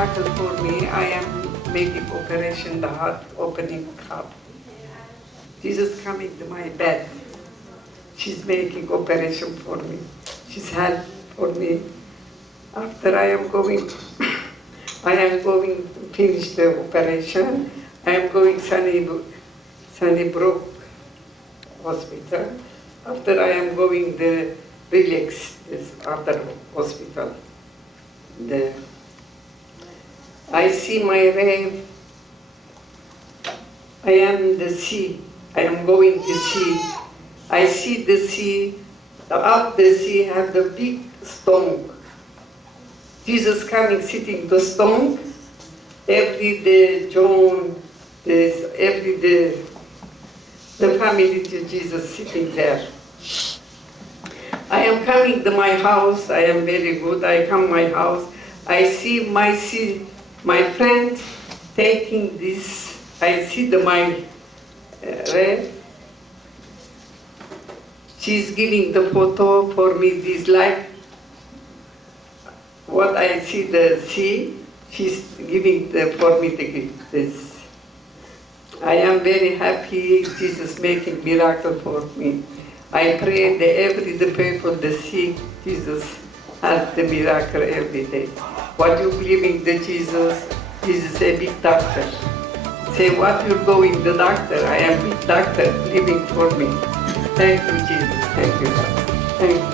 miracle for me. I am making operation, the heart opening up. Jesus coming to my bed. She's making operation for me. She's help for me. After I am going to finish the operation. I am going Sunnybrook Hospital. After I am going the Relax, this other hospital. I see my grave. I am the sea. I am going to sea. I see the sea. Up the sea have the big stone. Jesus coming, sitting the stone. Every day, John, every day, the family to Jesus sitting there. I am coming to my house. I am very good. I come my house. I see my friend taking this. I see my red. She's giving the photo for me. This life. What I see the sea. She's giving for me to give this. I am very happy. Jesus making miracle for me. I pray that every the people that see Jesus has the miracle every day. What you believing the Jesus? Jesus a big doctor. Say what you're going the doctor. I am big doctor living for me. Thank you, Jesus. Thank you, God. Thank you.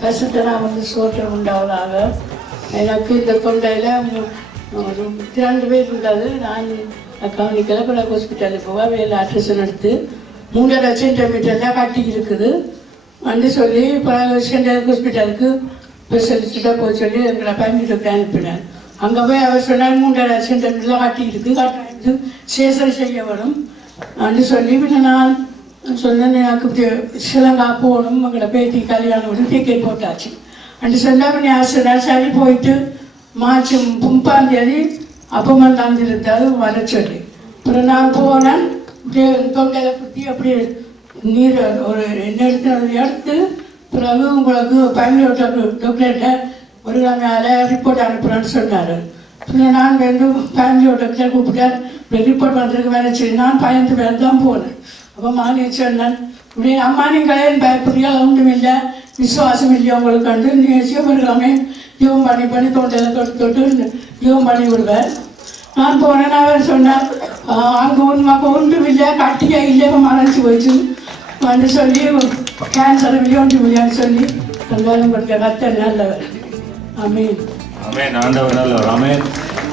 பரிசுத்தநாமத்து ஸ்தோத்திரம் உண்டாவதாக. எனக்கு இந்த தொண்டையில் 2 பேர் இருந்தது. நான் கவனிக்கலை. பிறகு ஹாஸ்பிட்டலுக்கு போக வேலை அட்ரஸன் எடுத்து 3.5 சென்டிமீட்டரில் கட்டி இருக்குது வந்து சொல்லி பிறகு சென்ட்ரல் ஹாஸ்பிட்டலுக்கு ஸ்பெஷலிஸ்ட்டாக போய் சொல்லி எங்களை ஃபேமிலிக்கு அனுப்பினார். அங்கே போய் அவர் சொன்னார் 3.5 சென்டிமீட்டரில் கட்டி இருக்குது, கட்டி சேசரி செய்ய வரும் அப்படின்னு சொல்லி பின்ன நான் சொன்னேன் எனக்கு ஸ்ரீலங்கா போகணும், எங்களை பேத்தி கல்யாணம் விட டிக்கெட் போட்டாச்சு அப்படி சொன்னால் நீ ஆசிரியர் சரி போயிட்டு மார்ச் 30 அப்பம் தந்திருந்தாரு வர சொல்லி. அப்புறம் நான் போனேன். அப்படியே தொண்டையில் குத்தி அப்படியே நீர் ஒரு எண்ணெய் எடுத்து பிறகு உங்களுக்கு ஃபேமிலி டாக்டர்கிட்ட ஒரு நாள் ரிப்போர்ட் அனுப்புகிறேன்னு சொன்னார். பின்ன நான் ஃபேமிலி டாக்டர் கூப்பிட்டார். ரிப்போர்ட் பண்ணுறதுக்கு வேலை சரி. நான் பயந்து வேறு தான் போனேன். அப்போ மாணி சொன்னேன் இப்படி அம்மா நீங்களே பயப்படுறீங்க, ஒன்றும் இல்லை, விசுவாசம் இல்லையா உங்களுக்கு கண்டு நீ சிவபெருமானே ஜீவம் பண்ணி தொண்டையில் தொட்டு ஜீவம் பண்ணி விடுவேன். நான் போனேன். அவர் சொன்னார் அங்கே ஒன்றும் இல்லை, கட்டியா இல்லை, மறைச்சி போயிடுச்சு வந்து சொல்லி கேன்சர் இல்லையா ஒன்றும் இல்லையான்னு சொல்லி எல்லாரும் கொடுக்க கத்தர் நல்லவர். ஆமீன். ஆமேன். ஆண்டவர் நல்லவர். ஆமேன்.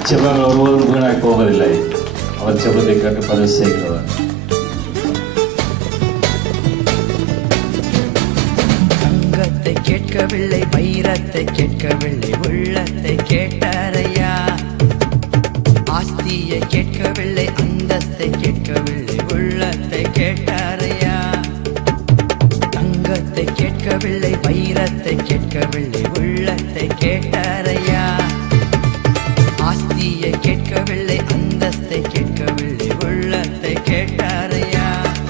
செபங்கள் ஒருவரும் வீணாய் போவதில்லை. அவர் செபத்தை கேட்டு பதில் செய்கிறவர். கேட்கவில்லை, வைரத்தை கேட்கவில்லை, உள்ளத்தை கேட்டாரையா. ஆஸ்தியை கேட்கவில்லை, அந்தஸ்தை கேட்கவில்லை, உள்ளத்தை கேட்டாரையா. தங்கத்தை கேட்கவில்லை, வைரத்தை கேட்கவில்லை, உள்ளத்தை கேட்டாரையா. ஆஸ்தியை கேட்கவில்லை, அந்தஸ்தை கேட்கவில்லை, உள்ளத்தை கேட்டாரையா.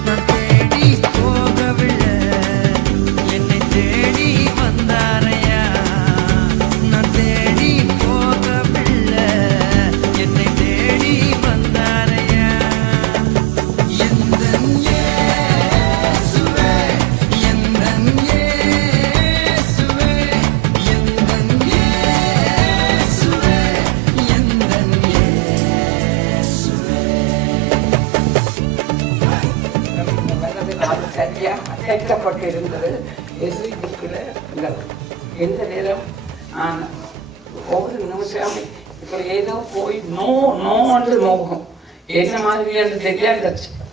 நான் தேடி போகவில்லை, என்னை தேடி வந்தாரையா. நான் தேடி போகவில்லை, என்னை தேடி வந்தாரையா. எந்தன் இயேசுவே, அடைக்கப்பட்டிருந்தது. எதிர்ப்புல எந்த நேரம் ஒவ்வொரு நிமிஷம் இப்போ ஏதோ போய் நோண்டு நோகும் என்ன மாதிரி தெரியல. அந்த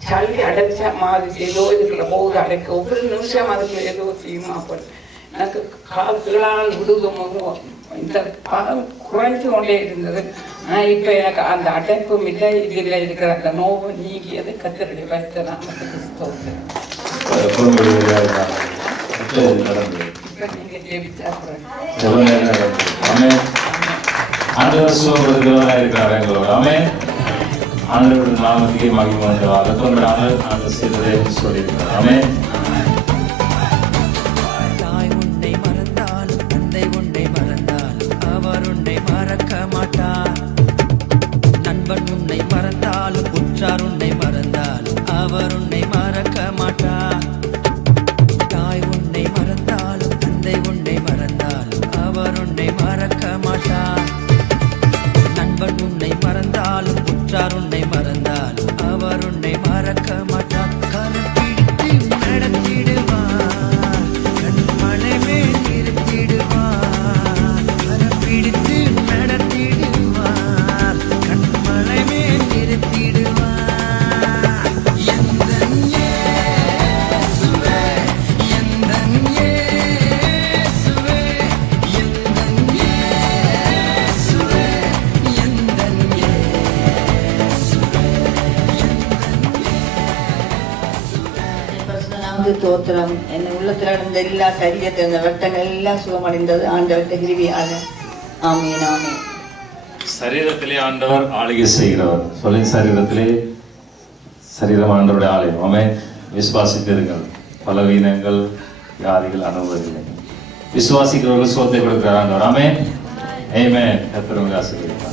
சளி அடைச்ச மாதிரி ஏதோ இதுக்குள்ள போகுது அடைக்க ஒவ்வொரு நிமிஷம் அதுக்குள்ள ஏதோ தீமா போடு. எனக்கு கால் கீழால் விடுகும் போது இந்த பதம் குறைஞ்சு கொண்டே இருந்தது. ஆனால் இப்போ எனக்கு அந்த அடைப்பும் இல்லை இதில் இருக்கிற அந்த நோவு நீங்கியது. கத்தருடைய வைத்த நாமத்துக்கு ஸ்தோத்திரம். இப்போ நீங்கள் ஜெபிச்சா ஆண்டவர் சுகப்படுத்துகிறவராக இருக்கிறார் எங்களோட. ஆமென். ஆண்டவருடைய நாமத்துக்கே மகிமை உண்டாவதாக. கொண்டாடல் ஆண்டவர் செய்ததை சொல்லியிருக்கிறார். ஆமென். தாய் உன்னை மறந்தாலும் தந்தை உன்னை மறந்தாலும் அவர் உன்னை மறக்க மாட்டார். நண்பன் உன்னை மறந்தாலும் உற்றார் உன்னை மறந்தாலும் அவர் உன்னை மறக்க மாட்டார். தாய் உன்னை மறந்தாலும் தந்தை உன்னை மறந்தாலும் அவர் உன்னை மறக்க மாட்டார். நண்பன் உன்னை மறந்தாலும் உற்றார் உன்னை மறந்தாலும் அவர் உன்னை மறக்க மாட்டார். கரம் பிடித்து நடத்திடுவார், கண்மலை மேல் நிறுத்திடுவார். கரம் பிடித்து நடத்திடுவார், கண்மலை மேல் நிறுத்திடுவார். எந்தன் இயேசுவே, எந்தன் இயேசுவே, எந்தன் இயேசுவே, எந்தன் நாமது தோத்திரம். என் உள்ளத்தில் நடந்த எல்லா சரீரத்தில் இருந்த வெட்டங்கள் எல்லாம் சுகமடைந்தது ஆண்டவர்கிட்ட கிருபையால. ஆமீன் ஆமீன். சரீரத்திலே ஆண்டவர் ஆளுகை செய்கிறவர். சொல்லி சரீரம் ஆண்டவருடைய ஆலயம். ஆமென். விசுவாசித்திருங்கள். பலவீனங்கள் வியாதிகள் அனுபவதில்லை. விசுவாசிக்கிறவர்கள் சுகத்தை கொடுக்கிறார் ஆண்டவர். ஆமென். ஆமென். கர்த்தர் உங்களை ஆசீர்வதிப்பார்.